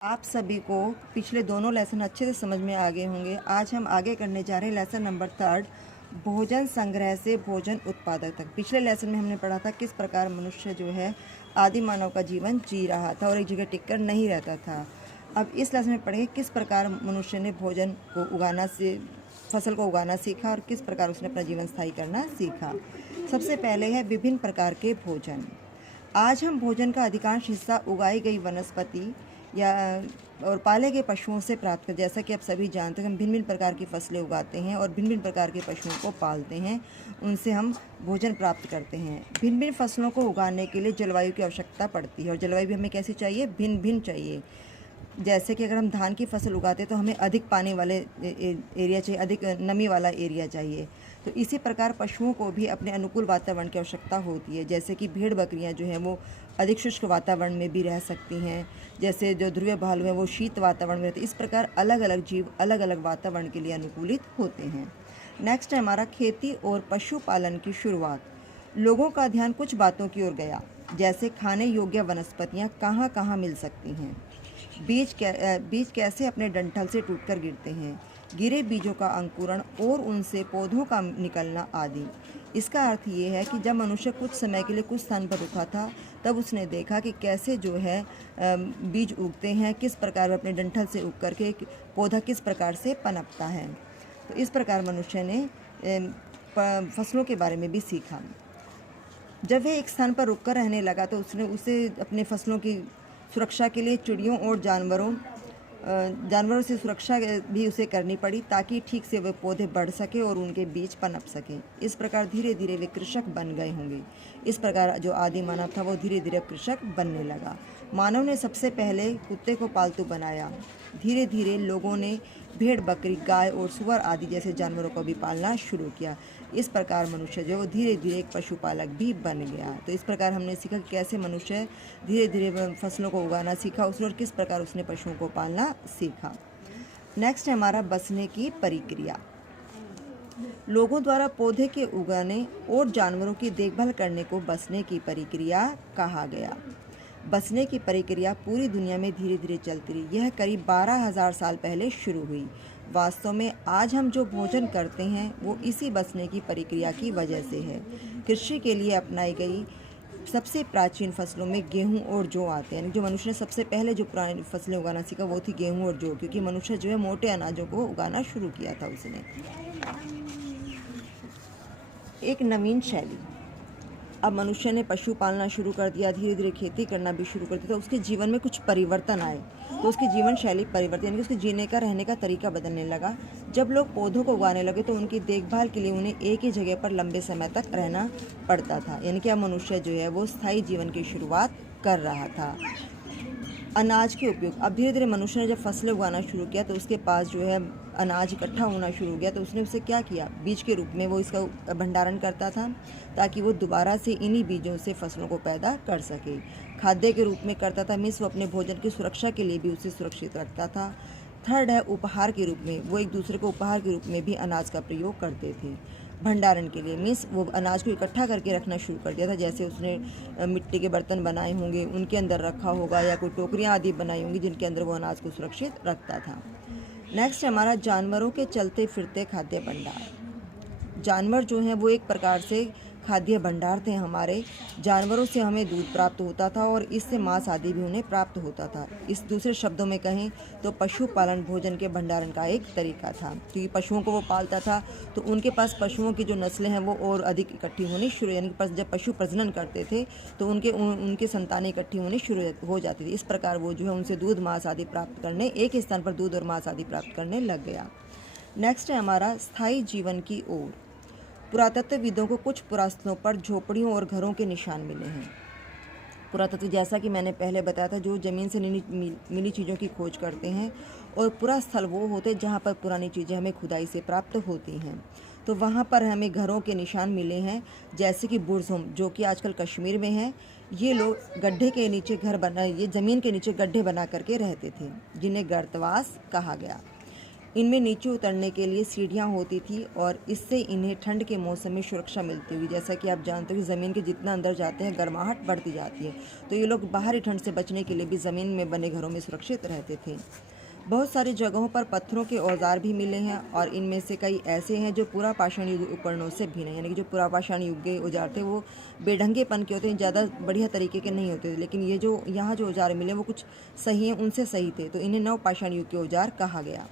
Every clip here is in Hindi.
आप सभी को पिछले दोनों लेसन अच्छे से समझ में आ गए होंगे। आज हम आगे करने जा रहे हैं लेसन नंबर 3, भोजन संग्रह से भोजन उत्पादक तक। पिछले लेसन में हमने पढ़ा था किस प्रकार मनुष्य जो है आदि मानव का जीवन जी रहा था और एक जगह टिककर नहीं रहता था। अब इस लेसन में पढ़ेंगे किस प्रकार मनुष्य ने भोजन को उगाना से फसल को उगाना सीखा और किस प्रकार उसने अपना जीवन स्थायी करना सीखा। सबसे पहले है विभिन्न प्रकार के भोजन। आज हम भोजन का अधिकांश हिस्सा उगाई गई वनस्पति या और पाले गए पशुओं से प्राप्त कर। जैसा कि आप सभी जानते हैं हम भिन्न भिन्न प्रकार की फसलें उगाते हैं और भिन्न भिन्न प्रकार के पशुओं को पालते हैं, उनसे हम भोजन प्राप्त करते हैं। भिन्न भिन्न फसलों को उगाने के लिए जलवायु की आवश्यकता पड़ती है और जलवायु भी हमें कैसी चाहिए, भिन्न भिन्न चाहिए। जैसे कि अगर हम धान की फसल उगाते हैं तो हमें अधिक पानी वाले एरिया चाहिए, अधिक नमी वाला एरिया चाहिए। तो इसी प्रकार पशुओं को भी अपने अनुकूल वातावरण की आवश्यकता होती है। जैसे कि भेड़ बकरियां जो हैं वो अधिक शुष्क वातावरण में भी रह सकती हैं, जैसे जो ध्रुवीय भालू हैं वो शीत वातावरण में रहते हैं। इस प्रकार अलग अलग जीव अलग अलग वातावरण के लिए अनुकूलित होते हैं। नेक्स्ट है हमारा खेती और पशुपालन की शुरुआत। लोगों का ध्यान कुछ बातों की ओर गया, जैसे खाने योग्य वनस्पतियाँ कहाँ कहाँ मिल सकती हैं, बीज कैसे अपने डंठल से टूटकर गिरते हैं, गिरे बीजों का अंकुरण और उनसे पौधों का निकलना आदि। इसका अर्थ ये है कि जब मनुष्य कुछ समय के लिए कुछ स्थान पर रुका था तब उसने देखा कि कैसे जो है बीज उगते हैं, किस प्रकार अपने डंठल से उग करके पौधा किस प्रकार से पनपता है। तो इस प्रकार मनुष्य ने फसलों के बारे में भी सीखा। जब वह एक स्थान पर रुककर रहने लगा तो उसे अपने फसलों की सुरक्षा के लिए चिड़ियों और जानवरों से सुरक्षा भी उसे करनी पड़ी ताकि ठीक से वे पौधे बढ़ सके और उनके बीज पनप सकें। इस प्रकार धीरे धीरे वे कृषक बन गए होंगे। इस प्रकार जो आदि मानव था वो धीरे धीरे कृषक बनने लगा। मानव ने सबसे पहले कुत्ते को पालतू बनाया। धीरे धीरे लोगों ने भेड़ बकरी गाय और सुअर आदि जैसे जानवरों को भी पालना शुरू किया। इस प्रकार मनुष्य जो है वो धीरे धीरे एक पशुपालक भी बन गया। तो इस प्रकार हमने सीखा कि कैसे मनुष्य धीरे धीरे फसलों को उगाना सीखा उसने और किस प्रकार उसने पशुओं को पालना सीखा। नेक्स्ट है हमारा बसने की प्रक्रिया। लोगों द्वारा पौधे के उगाने और जानवरों की देखभाल करने को बसने की प्रक्रिया कहा गया। बसने की प्रक्रिया पूरी दुनिया में धीरे धीरे चलती रही। यह करीब 12,000 साल पहले शुरू हुई। वास्तव में आज हम जो भोजन करते हैं वो इसी बसने की प्रक्रिया की वजह से है। कृषि के लिए अपनाई गई सबसे प्राचीन फसलों में गेहूं और जौ आते हैं। जो मनुष्य ने सबसे पहले जो पुरानी फसलें उगाना सीखा वो थी गेहूं और जौ, क्योंकि मनुष्य जो है मोटे अनाजों को उगाना शुरू किया था उसने। एक नवीन शैली। अब मनुष्य ने पशु पालना शुरू कर दिया, धीरे धीरे खेती करना भी शुरू कर दिया, तो उसके जीवन में कुछ परिवर्तन आए। तो उसकी जीवन शैली परिवर्तन यानी कि उसके जीने का रहने का तरीका बदलने लगा। जब लोग पौधों को उगाने लगे तो उनकी देखभाल के लिए उन्हें एक ही जगह पर लंबे समय तक रहना पड़ता था। यानी कि अब मनुष्य जो है वो स्थायी जीवन की शुरुआत कर रहा था। अनाज के उपयोग। अब धीरे धीरे मनुष्य ने जब फसलें उगाना शुरू किया तो उसके पास जो है अनाज इकट्ठा होना शुरू हो गया। तो उसने उसे क्या किया, बीज के रूप में वो इसका भंडारण करता था ताकि वो दोबारा से इन्हीं बीजों से फसलों को पैदा कर सके। खाद्य के रूप में करता था, मीन्स वो अपने भोजन की सुरक्षा के लिए भी उसे सुरक्षित रखता था। थर्ड है उपहार के रूप में। वो एक दूसरे को उपहार के रूप में भी अनाज का प्रयोग करते थे। भंडारण के लिए मीन्स वो अनाज को इकट्ठा करके रखना शुरू कर दिया था। जैसे उसने मिट्टी के बर्तन बनाए होंगे, उनके अंदर रखा होगा, या कोई टोकरियाँ आदि बनाई होंगी जिनके अंदर वो अनाज को सुरक्षित रखता था। नेक्स्ट हमारा जानवरों के चलते फिरते खाद्य भंडार। जानवर जो हैं वो एक प्रकार से खाद्य भंडार थे हमारे। जानवरों से हमें दूध प्राप्त होता था और इससे मांस आदि भी उन्हें प्राप्त होता था। इस दूसरे शब्दों में कहें तो पशुपालन भोजन के भंडारण का एक तरीका था, क्योंकि पशुओं को वो पालता था तो उनके पास पशुओं की जो नस्लें हैं वो और अधिक इकट्ठी होनी शुरू, यानी कि जब पशु प्रजनन करते थे तो उनके संतानें इकट्ठी होनी शुरू हो जाती थी। इस प्रकार वो जो है उनसे दूध मांस आदि प्राप्त करने, एक ही स्थान पर दूध और मांस आदि प्राप्त करने लग गया। नेक्स्ट है हमारा स्थायी जीवन की ओर। पुरातत्वविदों को कुछ पुरास्थलों पर झोपड़ियों और घरों के निशान मिले हैं। पुरातत्व जैसा कि मैंने पहले बताया था, जो ज़मीन से मिली चीज़ों की खोज करते हैं, और पुरास्थल वो होते हैं जहाँ पर पुरानी चीज़ें हमें खुदाई से प्राप्त होती हैं। तो वहाँ पर हमें घरों के निशान मिले हैं, जैसे कि बुर्ज़होम जो कि आजकल कश्मीर में है। ये लोग गड्ढे के नीचे ये ज़मीन के नीचे गड्ढे बना करके रहते थे, जिन्हें गर्तवास कहा गया। इनमें नीचे उतरने के लिए सीढ़ियाँ होती थी और इससे इन्हें ठंड के मौसम में सुरक्षा मिलती हुई। जैसा कि आप जानते हो कि ज़मीन के जितना अंदर जाते हैं गर्माहट बढ़ती जाती है, तो ये लोग बाहरी ठंड से बचने के लिए भी ज़मीन में बने घरों में सुरक्षित रहते थे। बहुत सारी जगहों पर पत्थरों के औजार भी मिले हैं और इनमें से कई ऐसे हैं जो पूरा पाषाण युग उपकरणों से भिन्न हैं। यानी कि जो पूरा पाषाण युग के औजार थे वो बेढंगेपन के होते हैं, ज़्यादा बढ़िया तरीके के नहीं होते थे, लेकिन ये जो यहाँ जो औजार मिले वो कुछ सही हैं, उनसे सही थे, तो इन्हें नव पाषाण युग के औजार कहा गया।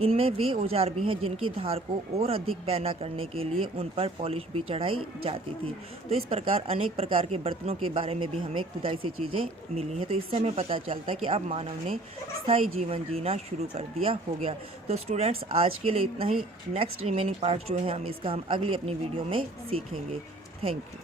इनमें वे औजार भी हैं जिनकी धार को और अधिक पैना करने के लिए उन पर पॉलिश भी चढ़ाई जाती थी। तो इस प्रकार अनेक प्रकार के बर्तनों के बारे में भी हमें खुदाई से चीज़ें मिली हैं। तो इससे हमें पता चलता है कि अब मानव ने स्थायी जीवन जीना शुरू कर दिया हो गया। तो स्टूडेंट्स आज के लिए इतना ही। नेक्स्ट रिमेनिंग पार्ट जो है हम अगली अपनी वीडियो में सीखेंगे। Thank you.